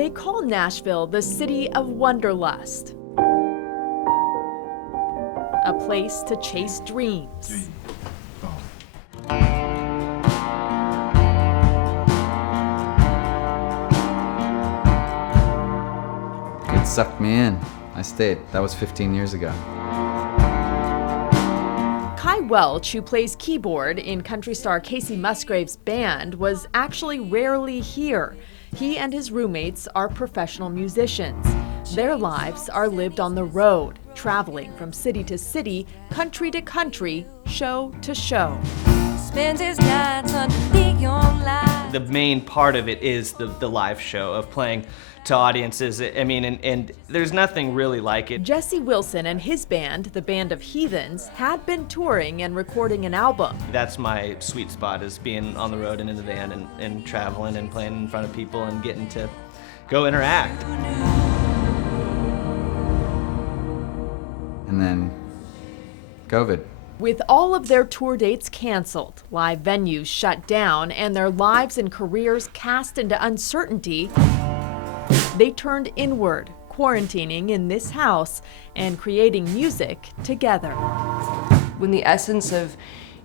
They call Nashville the city of wanderlust, a place to chase dreams. It sucked me in. I stayed. That was 15 years ago. Kai Welch, who plays keyboard in country star Casey Musgrave's band, was actually rarely here. He and his roommates are professional musicians. Their lives are lived on the road, traveling from city to city, country to country, show to show. Spends his nights under neon lights. The main part of it is the live show of playing to audiences. I mean, and there's nothing really like it. Jesse Wilson and his band, the Band of Heathens, had been touring and recording an album. That's my sweet spot, is being on the road and in the van and traveling and playing in front of people and getting to go interact. And then COVID. With all of their tour dates canceled, live venues shut down, and their lives and careers cast into uncertainty, they turned inward, quarantining in this house and creating music together. When the essence of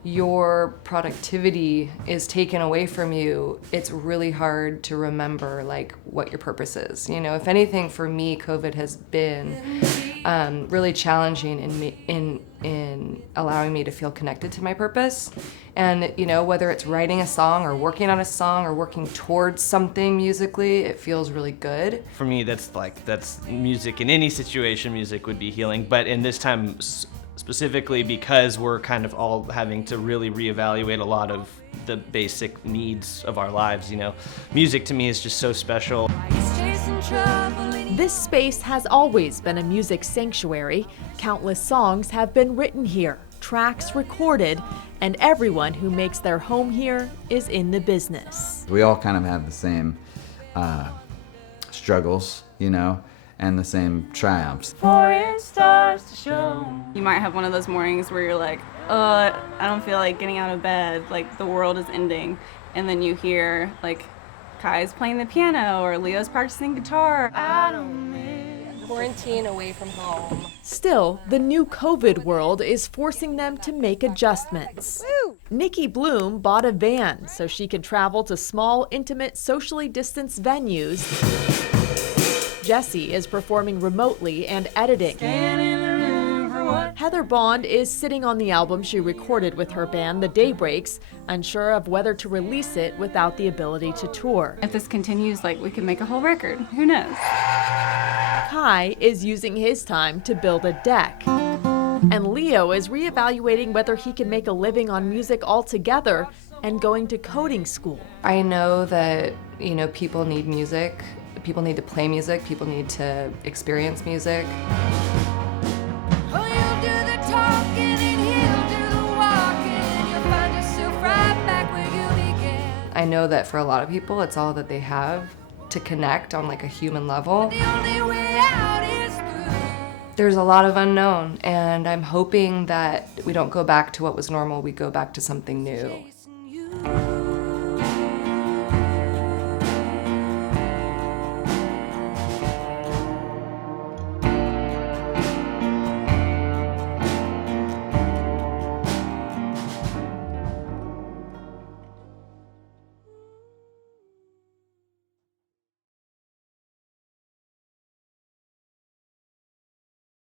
your productivity is taken away from you, it's really hard to remember like what your purpose is. You know, if anything, for me, COVID has been really challenging in allowing me to feel connected to my purpose. And you know, whether it's writing a song or working on a song or working towards something musically, it feels really good. For me, that's music. In any situation, music would be healing. But in this time specifically, because we're kind of all having to really reevaluate a lot of the basic needs of our lives, you know, music to me is just so special. This space has always been a music sanctuary. Countless songs have been written here, tracks recorded, and everyone who makes their home here is in the business. We all kind of have the same struggles, you know, and the same triumphs. Foreign stars to show. You might have one of those mornings where you're like, I don't feel like getting out of bed, like the world is ending. And then you hear like Kai's playing the piano or Leo's practicing guitar. I don't miss quarantine away from home. Still, the new COVID world is forcing them to make adjustments. Nikki Bloom bought a van so she could travel to small, intimate, socially distanced venues. Jesse is performing remotely and editing. Heather Bond is sitting on the album she recorded with her band, The Daybreaks, unsure of whether to release it without the ability to tour. If this continues, like, we could make a whole record. Who knows? Kai is using his time to build a deck. And Leo is reevaluating whether he can make a living on music altogether and going to coding school. I know that, you know, people need music. People need to play music. People need to experience music. I know that for a lot of people, it's all that they have to connect on like a human level. There's a lot of unknown, and I'm hoping that we don't go back to what was normal, we go back to something new.